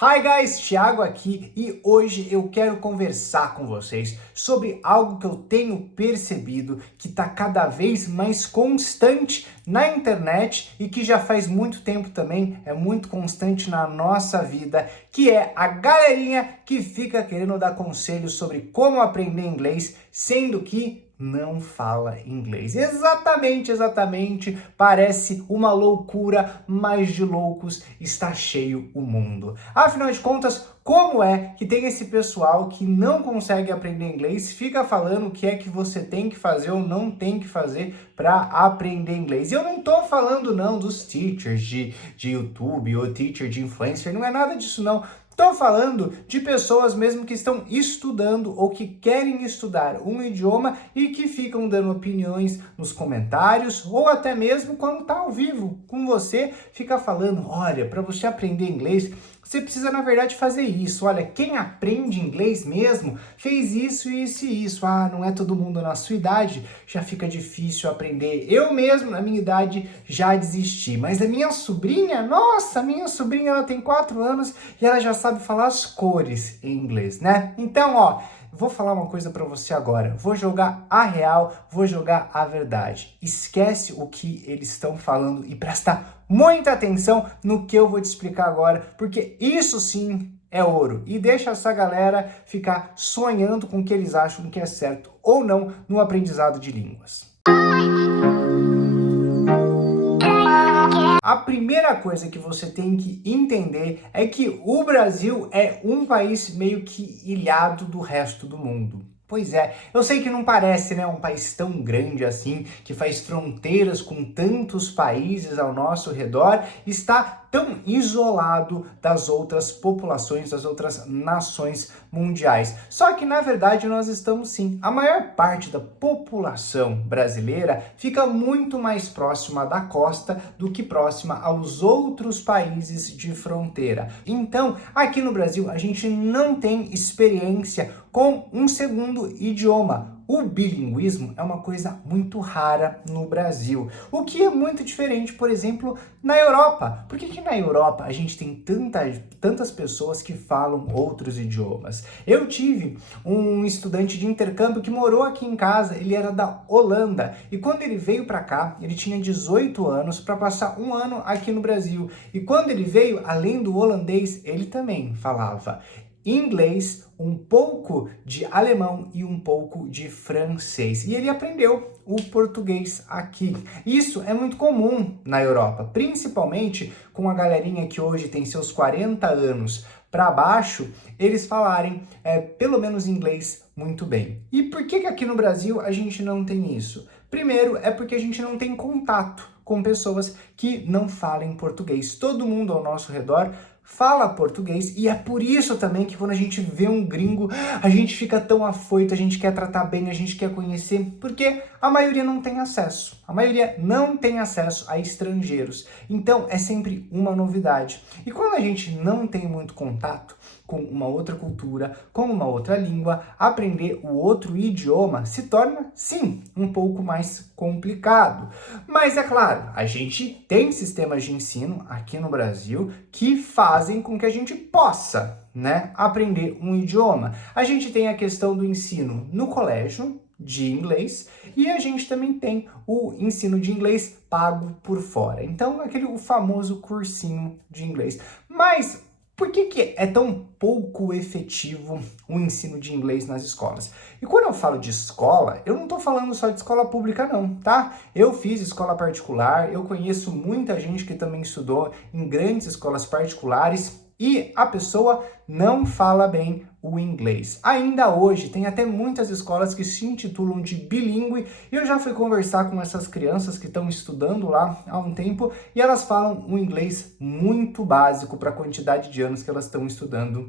Hi guys, Thiago aqui e hoje eu quero conversar com vocês sobre algo que eu tenho percebido que está cada vez mais constante na internet e que já faz muito tempo também é muito constante na nossa vida, que é a galerinha que fica querendo dar conselhos sobre como aprender inglês, sendo que não fala inglês. Exatamente. Parece uma loucura, mas de loucos está cheio o mundo. Afinal de contas, como é que tem esse pessoal que não consegue aprender inglês, fica falando o que é que você tem que fazer ou não tem que fazer para aprender inglês? E eu não tô falando não dos teachers de YouTube ou teacher de influencer, não é nada disso não. Estou falando de pessoas mesmo que estão estudando ou que querem estudar um idioma e que ficam dando opiniões nos comentários ou até mesmo quando está ao vivo com você, fica falando, olha, para você aprender inglês, você precisa, na verdade, fazer isso. Olha, quem aprende inglês mesmo fez isso e isso. Ah, não é todo mundo na sua idade, já fica difícil aprender. Eu mesmo, na minha idade, já desisti. Mas a minha sobrinha, nossa, minha sobrinha, ela tem 4 anos e ela já sabe falar as cores em inglês, né? Então, ó, vou falar uma coisa pra você agora. Vou jogar a real, vou jogar a verdade. Esquece o que eles estão falando e presta muita atenção no que eu vou te explicar agora, porque isso sim é ouro. E deixa essa galera ficar sonhando com o que eles acham que é certo ou não no aprendizado de línguas. A primeira coisa que você tem que entender é que o Brasil é um país meio que ilhado do resto do mundo. Pois é, eu sei que não parece, né, um país tão grande assim, que faz fronteiras com tantos países ao nosso redor, está tão isolado das outras populações, das outras nações mundiais. Só que, na verdade, nós estamos sim. A maior parte da população brasileira fica muito mais próxima da costa do que próxima aos outros países de fronteira. Então, aqui no Brasil, a gente não tem experiência com um segundo idioma. O bilinguismo é uma coisa muito rara no Brasil, o que é muito diferente, por exemplo, na Europa. Por que na Europa a gente tem tantas pessoas que falam outros idiomas? Eu tive um estudante de intercâmbio que morou aqui em casa, ele era da Holanda, e quando ele veio para cá, ele tinha 18 anos para passar um ano aqui no Brasil. E quando ele veio, além do holandês, ele também falava inglês, um pouco de alemão e um pouco de francês. E ele aprendeu o português aqui. Isso é muito comum na Europa, principalmente com a galerinha que hoje tem seus 40 anos para baixo, eles falarem pelo menos inglês muito bem. E por que aqui no Brasil a gente não tem isso? Primeiro, é porque a gente não tem contato com pessoas que não falem português. Todo mundo ao nosso redor fala português e é por isso também que quando a gente vê um gringo, a gente fica tão afoito, a gente quer tratar bem, a gente quer conhecer, porque a maioria não tem acesso. A maioria não tem acesso a estrangeiros. Então é sempre uma novidade. E quando a gente não tem muito contato com uma outra cultura, com uma outra língua, aprender o outro idioma se torna, sim, um pouco mais complicado. Mas é claro, a gente tem sistemas de ensino aqui no Brasil que fazem com que a gente possa, né, aprender um idioma. A gente tem a questão do ensino no colégio de inglês e a gente também tem o ensino de inglês pago por fora. Então, o famoso cursinho de inglês. Mas por que é tão pouco efetivo o ensino de inglês nas escolas? E quando eu falo de escola, eu não estou falando só de escola pública não, tá? Eu fiz escola particular, eu conheço muita gente que também estudou em grandes escolas particulares e a pessoa não fala bem o inglês. Ainda hoje, tem até muitas escolas que se intitulam de bilíngue e eu já fui conversar com essas crianças que estão estudando lá há um tempo e elas falam um inglês muito básico para a quantidade de anos que elas estão estudando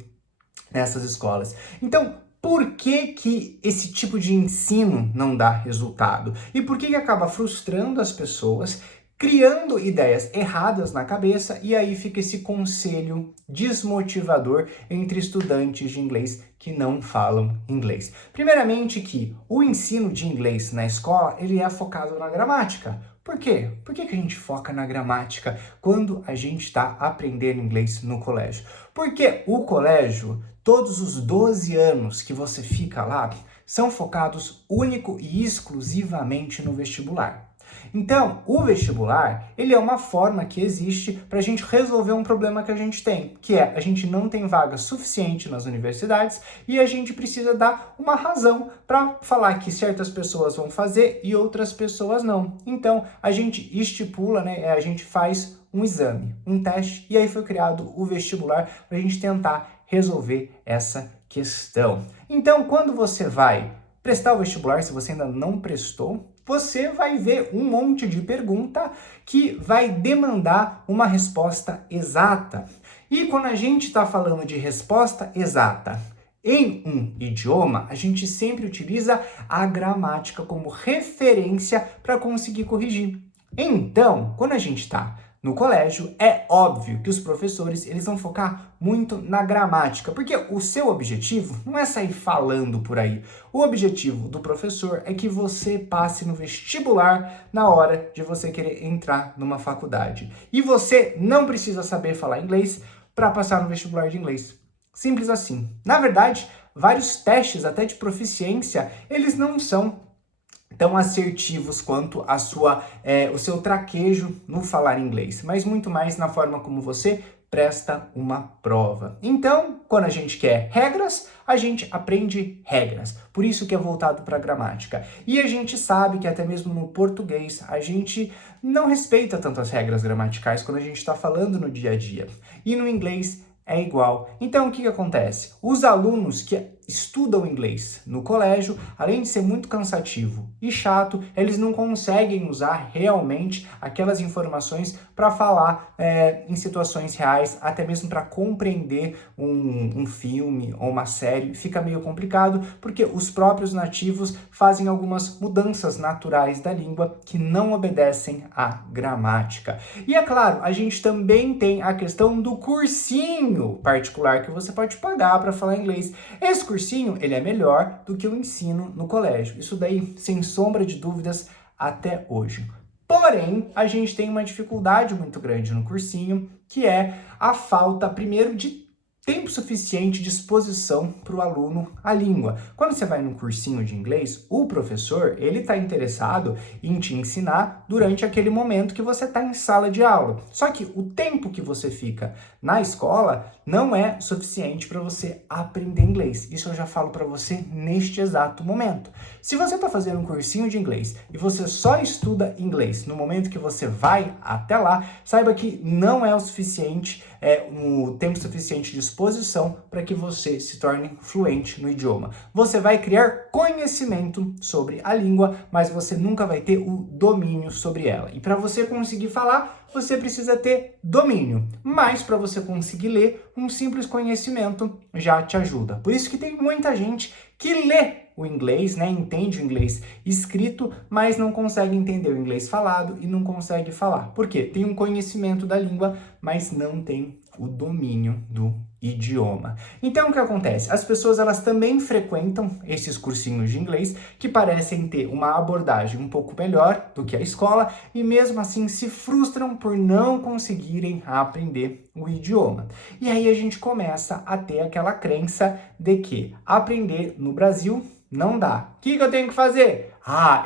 nessas escolas. Então, por que esse tipo de ensino não dá resultado? E por que acaba frustrando as pessoas, criando ideias erradas na cabeça, e aí fica esse conselho desmotivador entre estudantes de inglês que não falam inglês. Primeiramente que o ensino de inglês na escola, ele é focado na gramática. Por quê? Por que a gente foca na gramática quando a gente está aprendendo inglês no colégio? Porque o colégio, todos os 12 anos que você fica lá, são focados único e exclusivamente no vestibular. Então, o vestibular, ele é uma forma que existe para a gente resolver um problema que a gente tem, que é a gente não tem vaga suficiente nas universidades e a gente precisa dar uma razão para falar que certas pessoas vão fazer e outras pessoas não. Então, a gente estipula, né, a gente faz um exame, um teste, e aí foi criado o vestibular para a gente tentar resolver essa questão. Então, quando você vai prestar o vestibular, se você ainda não prestou, você vai ver um monte de pergunta que vai demandar uma resposta exata. E quando a gente está falando de resposta exata em um idioma, a gente sempre utiliza a gramática como referência para conseguir corrigir. Então, quando a gente está no colégio, é óbvio que os professores eles vão focar muito na gramática, porque o seu objetivo não é sair falando por aí. O objetivo do professor é que você passe no vestibular na hora de você querer entrar numa faculdade. E você não precisa saber falar inglês para passar no vestibular de inglês. Simples assim. Na verdade, vários testes até de proficiência, eles não são tão assertivos quanto o seu traquejo no falar inglês, mas muito mais na forma como você presta uma prova. Então, quando a gente quer regras, a gente aprende regras. Por isso que é voltado para a gramática. E a gente sabe que até mesmo no português, a gente não respeita tanto as regras gramaticais quando a gente está falando no dia a dia. E no inglês é igual. Então, o que acontece? Os alunos que estudam inglês no colégio, além de ser muito cansativo e chato, eles não conseguem usar realmente aquelas informações para falar em situações reais, até mesmo para compreender um filme ou uma série. Fica meio complicado, porque os próprios nativos fazem algumas mudanças naturais da língua que não obedecem à gramática. E é claro, a gente também tem a questão do cursinho particular que você pode pagar para falar inglês. Esse cursinho, ele é melhor do que o ensino no colégio. Isso daí, sem sombra de dúvidas, até hoje. Porém, a gente tem uma dificuldade muito grande no cursinho, que é a falta, primeiro, de tempo suficiente de exposição para o aluno à língua. Quando você vai num cursinho de inglês, o professor, ele está interessado em te ensinar durante aquele momento que você está em sala de aula. Só que o tempo que você fica na escola não é suficiente para você aprender inglês. Isso eu já falo para você neste exato momento. Se você está fazendo um cursinho de inglês e você só estuda inglês no momento que você vai até lá, saiba que não é o suficiente, um tempo suficiente de exposição para que você se torne fluente no idioma. Você vai criar conhecimento sobre a língua, mas você nunca vai ter o domínio sobre ela. E para você conseguir falar, você precisa ter domínio. Mas para você conseguir ler, um simples conhecimento já te ajuda. Por isso que tem muita gente que lê o inglês, né, entende o inglês escrito, mas não consegue entender o inglês falado e não consegue falar. Por quê? Tem um conhecimento da língua, mas não tem o domínio do idioma. Então, o que acontece? As pessoas, elas também frequentam esses cursinhos de inglês que parecem ter uma abordagem um pouco melhor do que a escola e mesmo assim se frustram por não conseguirem aprender o idioma. E aí a gente começa a ter aquela crença de que aprender no Brasil não dá. O que eu tenho que fazer?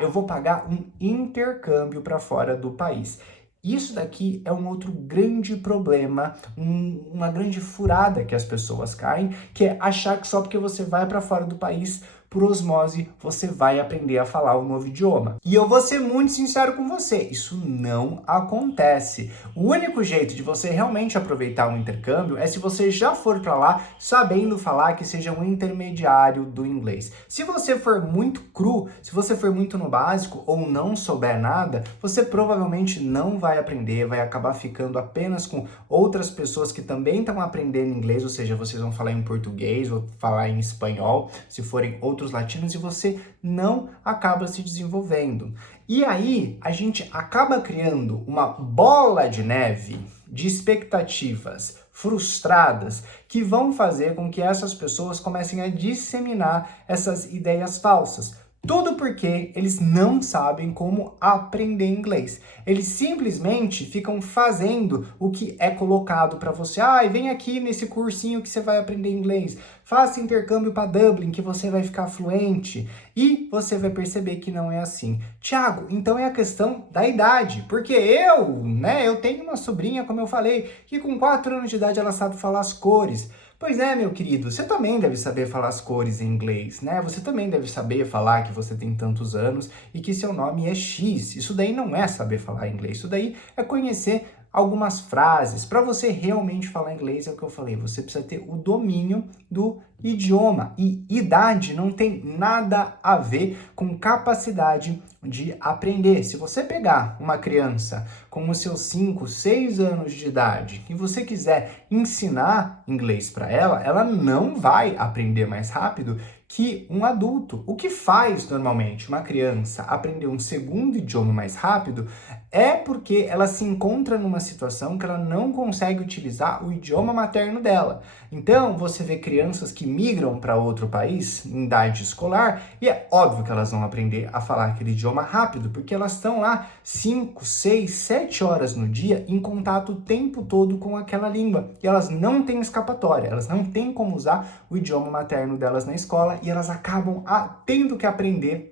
Eu vou pagar um intercâmbio para fora do país. Isso daqui é um outro grande problema, uma grande furada que as pessoas caem, que é achar que só porque você vai para fora do país, por osmose, você vai aprender a falar um novo idioma. E eu vou ser muito sincero com você, isso não acontece. O único jeito de você realmente aproveitar um intercâmbio é se você já for para lá sabendo falar, que seja um intermediário do inglês. Se você for muito cru, se você for muito no básico ou não souber nada, você provavelmente não vai aprender, vai acabar ficando apenas com outras pessoas que também estão aprendendo inglês, ou seja, vocês vão falar em português ou falar em espanhol, se forem outros latinos, e você não acaba se desenvolvendo. E aí, a gente acaba criando uma bola de neve de expectativas frustradas que vão fazer com que essas pessoas comecem a disseminar essas ideias falsas. Tudo porque eles não sabem como aprender inglês. Eles simplesmente ficam fazendo o que é colocado para você. Vem aqui nesse cursinho que você vai aprender inglês. Faça intercâmbio para Dublin que você vai ficar fluente. E você vai perceber que não é assim. Tiago, então é a questão da idade. Porque eu tenho uma sobrinha, como eu falei, que com 4 anos de idade ela sabe falar as cores. Pois é, meu querido, você também deve saber falar as cores em inglês, né? Você também deve saber falar que você tem tantos anos e que seu nome é X. Isso daí não é saber falar inglês, isso daí é conhecer algumas frases. Para você realmente falar inglês, é o que eu falei, você precisa ter o domínio do idioma. E idade não tem nada a ver com capacidade de aprender. Se você pegar uma criança com os seus 5, 6 anos de idade e você quiser ensinar inglês para ela, ela não vai aprender mais rápido que um adulto. O que faz normalmente uma criança aprender um segundo idioma mais rápido é porque ela se encontra numa situação que ela não consegue utilizar o idioma materno dela. Então, você vê crianças que migram para outro país em idade escolar e é óbvio que elas vão aprender a falar aquele idioma rápido, porque elas estão lá 5, 6, 7 horas no dia em contato o tempo todo com aquela língua. E elas não têm escapatória, elas não têm como usar o idioma materno delas na escola e elas acabam tendo que aprender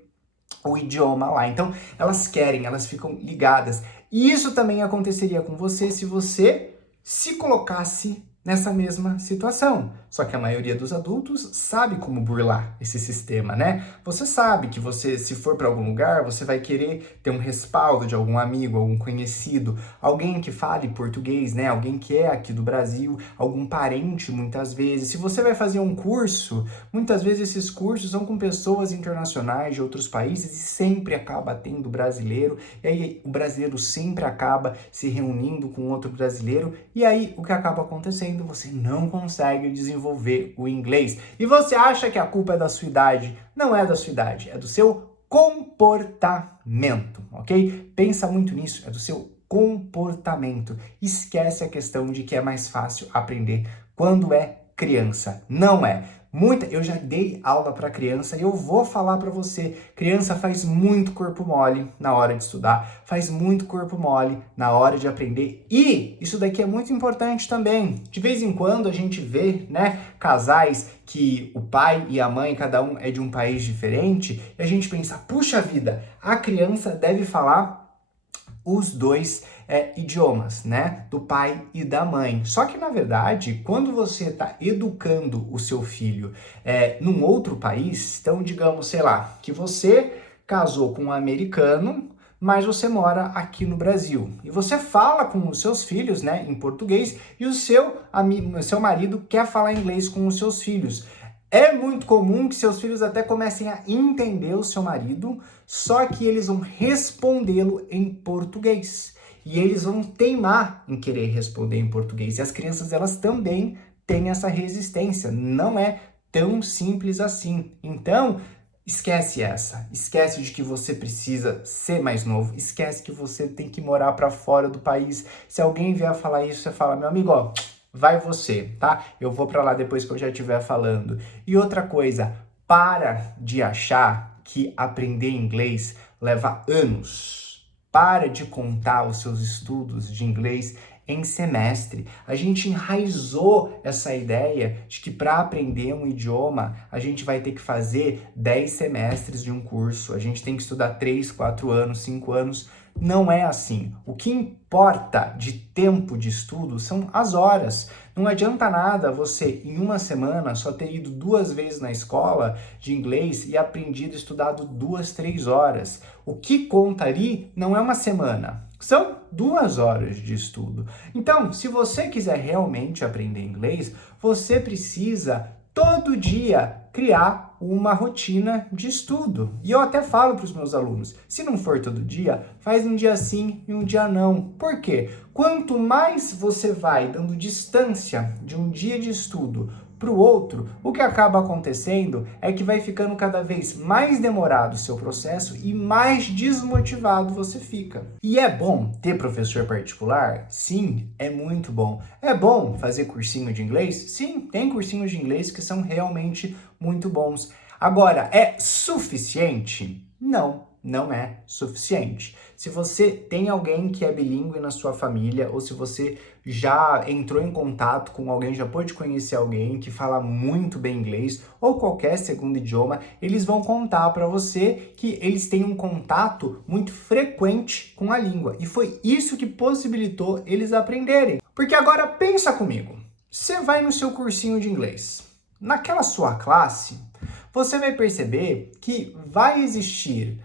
o idioma lá. Então, elas ficam ligadas. E isso também aconteceria com você se você se colocasse nessa mesma situação. Só que a maioria dos adultos sabe como burlar esse sistema, né? Você sabe que você, se for para algum lugar, você vai querer ter um respaldo de algum amigo, algum conhecido, alguém que fale português, né? Alguém que é aqui do Brasil, algum parente, muitas vezes. Se você vai fazer um curso, muitas vezes esses cursos são com pessoas internacionais de outros países e sempre acaba tendo brasileiro, e aí o brasileiro sempre acaba se reunindo com outro brasileiro, e aí o que acaba acontecendo? Você não consegue desenvolver o inglês. E você acha que a culpa é da sua idade? Não é da sua idade, é do seu comportamento, ok? Pensa muito nisso, é do seu comportamento. Esquece a questão de que é mais fácil aprender quando é criança. Não é. Eu já dei aula para criança e eu vou falar para você, criança faz muito corpo mole na hora de estudar, faz muito corpo mole na hora de aprender e isso daqui é muito importante também. De vez em quando a gente vê, né, casais que o pai e a mãe, cada um é de um país diferente e a gente pensa, puxa vida, a criança deve falar os dois idiomas, né? Do pai e da mãe. Só que, na verdade, quando você está educando o seu filho num outro país, então, digamos, sei lá, que você casou com um americano, mas você mora aqui no Brasil. E você fala com os seus filhos, né, em português, e o seu marido quer falar inglês com os seus filhos. É muito comum que seus filhos até comecem a entender o seu marido, só que eles vão respondê-lo em português. E eles vão teimar em querer responder em português. E as crianças, elas também têm essa resistência. Não é tão simples assim. Então, esquece essa. Esquece de que você precisa ser mais novo. Esquece que você tem que morar para fora do país. Se alguém vier falar isso, você fala, meu amigo, ó, vai você, tá? Eu vou para lá depois que eu já estiver falando. E outra coisa, para de achar que aprender inglês leva anos. Para de contar os seus estudos de inglês em semestre. A gente enraizou essa ideia de que para aprender um idioma, a gente vai ter que fazer 10 semestres de um curso. A gente tem que estudar 3, 4 anos, 5 anos. Não é assim. O que importa de tempo de estudo são as horas. Não adianta nada você, em uma semana, só ter ido 2 vezes na escola de inglês e aprendido, estudado 2, 3 horas. O que conta ali não é uma semana, são 2 horas de estudo. Então, se você quiser realmente aprender inglês, você precisa todo dia criar uma rotina de estudo. E eu até falo para os meus alunos, se não for todo dia, faz um dia sim e um dia não. Por quê? Quanto mais você vai dando distância de um dia de estudo para o outro, o que acaba acontecendo é que vai ficando cada vez mais demorado o seu processo e mais desmotivado você fica. E é bom ter professor particular? Sim, é muito bom. É bom fazer cursinho de inglês? Sim, tem cursinhos de inglês que são realmente muito bons. Agora, é suficiente? Não, não é suficiente. Se você tem alguém que é bilíngue na sua família, ou se você já entrou em contato com alguém, já pôde conhecer alguém que fala muito bem inglês, ou qualquer segundo idioma, eles vão contar para você que eles têm um contato muito frequente com a língua. E foi isso que possibilitou eles aprenderem. Porque agora pensa comigo, você vai no seu cursinho de inglês. Naquela sua classe, você vai perceber que vai existir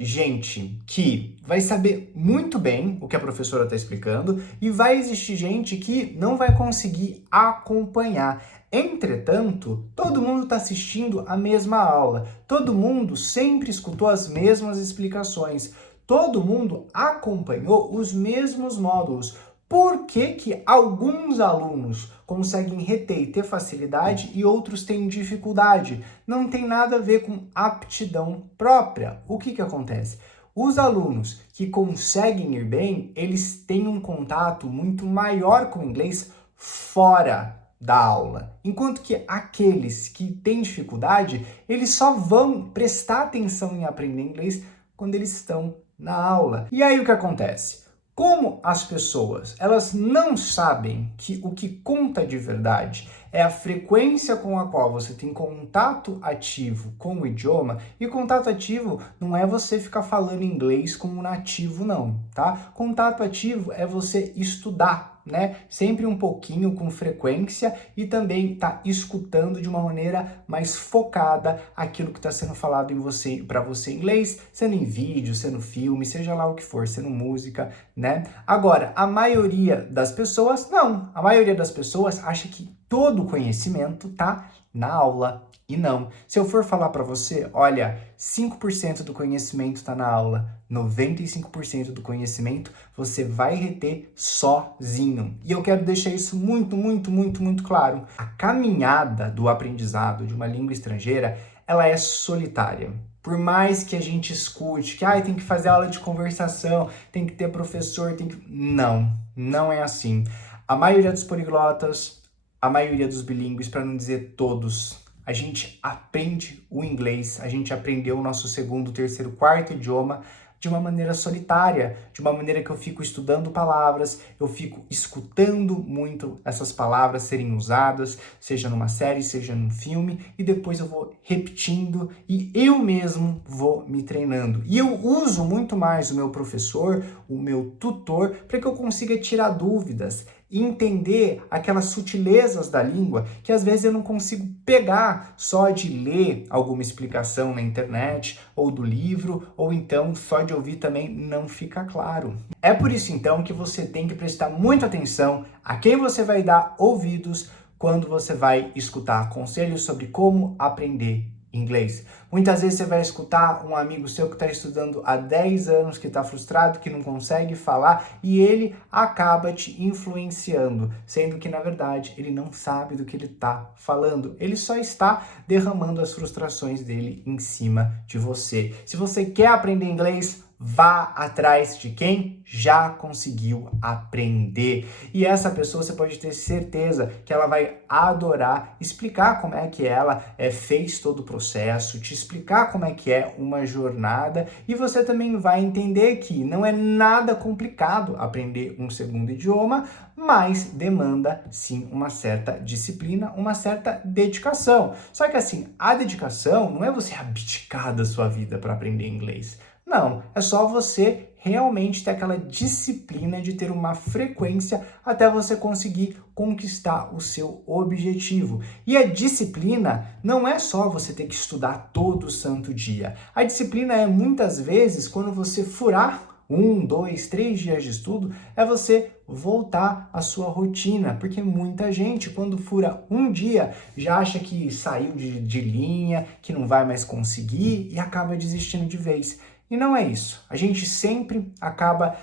gente que vai saber muito bem o que a professora está explicando e vai existir gente que não vai conseguir acompanhar. Entretanto, todo mundo está assistindo a mesma aula, todo mundo sempre escutou as mesmas explicações, todo mundo acompanhou os mesmos módulos. Por que que alguns alunos conseguem reter e ter facilidade e outros têm dificuldade? Não tem nada a ver com aptidão própria. O que que acontece? Os alunos que conseguem ir bem, eles têm um contato muito maior com o inglês fora da aula. Enquanto que aqueles que têm dificuldade, eles só vão prestar atenção em aprender inglês quando eles estão na aula. E aí o que acontece? Como as pessoas, elas não sabem que o que conta de verdade é a frequência com a qual você tem contato ativo com o idioma, e contato ativo não é você ficar falando inglês como nativo não, tá? Contato ativo é você estudar, né? Sempre um pouquinho com frequência e também tá escutando de uma maneira mais focada aquilo que está sendo falado em você, para você em inglês, sendo em vídeo, sendo filme, seja lá o que for, sendo música, né? Agora, a maioria das pessoas, não. A maioria das pessoas acha que todo o conhecimento tá na aula. E não. Se eu for falar para você, olha, 5% do conhecimento está na aula, 95% do conhecimento você vai reter sozinho. E eu quero deixar isso muito claro. A caminhada do aprendizado de uma língua estrangeira, ela é solitária. Por mais que a gente escute que tem que fazer aula de conversação, tem que ter professor, tem que... Não, não é assim. A maioria dos poliglotas, a maioria dos bilíngues, para não dizer todos, a gente aprende o inglês, a gente aprendeu o nosso segundo, terceiro, quarto idioma de uma maneira solitária, de uma maneira que eu fico estudando palavras, eu fico escutando muito essas palavras serem usadas, seja numa série, seja num filme, e depois eu vou repetindo e eu mesmo vou me treinando. E eu uso muito mais o meu professor, o meu tutor, para que eu consiga tirar dúvidas, entender aquelas sutilezas da língua que às vezes eu não consigo pegar só de ler alguma explicação na internet ou do livro, ou então só de ouvir também não fica claro. É por isso então que você tem que prestar muita atenção a quem você vai dar ouvidos quando você vai escutar conselhos sobre como aprender inglês. Muitas vezes você vai escutar um amigo seu que está estudando há 10 anos, que está frustrado, que não consegue falar, e ele acaba te influenciando, sendo que, na verdade, ele não sabe do que ele está falando. Ele só está derramando as frustrações dele em cima de você. Se você quer aprender inglês, vá atrás de quem já conseguiu aprender. E essa pessoa você pode ter certeza que ela vai adorar explicar como é que ela fez todo o processo, te explicar como é que é uma jornada, e você também vai entender que não é nada complicado aprender um segundo idioma, mas demanda sim uma certa disciplina, uma certa dedicação. Só que assim, a dedicação não é você abdicar da sua vida para aprender inglês. Não, é só você realmente ter aquela disciplina de ter uma frequência até você conseguir conquistar o seu objetivo. E a disciplina não é só você ter que estudar todo santo dia. A disciplina é muitas vezes quando você furar 1, 2, 3 dias de estudo, é você voltar à sua rotina, porque muita gente, quando fura um dia, já acha que saiu de linha, que não vai mais conseguir e acaba desistindo de vez. E não é isso. A gente sempre acaba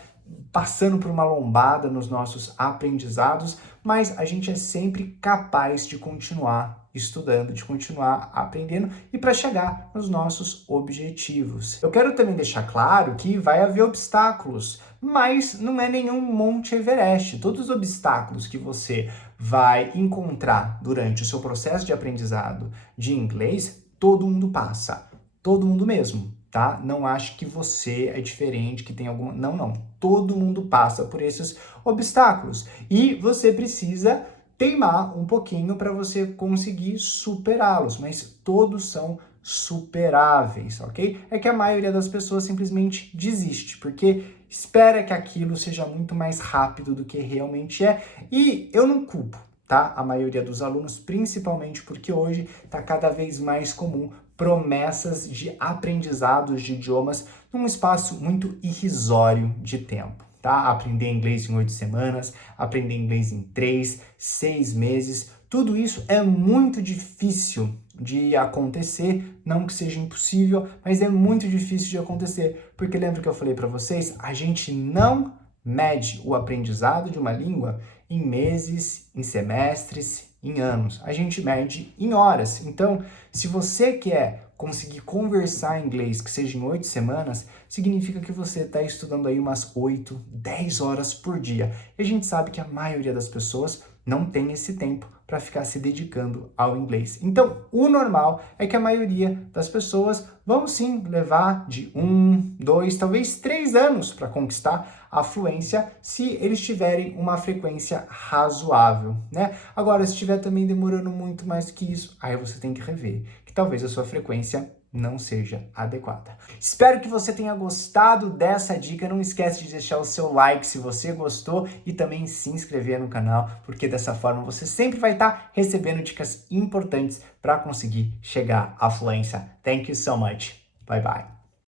passando por uma lombada nos nossos aprendizados, mas a gente é sempre capaz de continuar estudando, de continuar aprendendo e para chegar nos nossos objetivos. Eu quero também deixar claro que vai haver obstáculos, mas não é nenhum Monte Everest. Todos os obstáculos que você vai encontrar durante o seu processo de aprendizado de inglês, todo mundo passa. Todo mundo mesmo, tá? Não acho que você é diferente, que tem alguma... Não, não. Todo mundo passa por esses obstáculos. E você precisa teimar um pouquinho para você conseguir superá-los, mas todos são superáveis, ok? É que a maioria das pessoas simplesmente desiste, porque espera que aquilo seja muito mais rápido do que realmente é, e eu não culpo, tá? A maioria dos alunos, principalmente porque hoje está cada vez mais comum promessas de aprendizados de idiomas num espaço muito irrisório de tempo. Tá? Aprender inglês em 8 semanas, aprender inglês em 3, 6 meses, tudo isso é muito difícil de acontecer, não que seja impossível, mas é muito difícil de acontecer, porque lembra que eu falei para vocês, a gente não mede o aprendizado de uma língua em meses, em semestres, em anos. A gente mede em horas. Então, se você quer conseguir conversar em inglês que seja em 8 semanas, significa que você está estudando aí umas 8, 10 horas por dia. E a gente sabe que a maioria das pessoas não tem esse tempo para ficar se dedicando ao inglês. Então, o normal é que a maioria das pessoas vão sim levar de 1, 2, talvez 3 anos para conquistar a fluência, se eles tiverem uma frequência razoável, né? Agora, se estiver também demorando muito mais que isso, aí você tem que rever, que talvez a sua frequência não seja adequada. Espero que você tenha gostado dessa dica. Não esquece de deixar o seu like se você gostou e também se inscrever no canal, porque dessa forma você sempre vai estar recebendo dicas importantes para conseguir chegar à fluência. Thank you so much. Bye bye.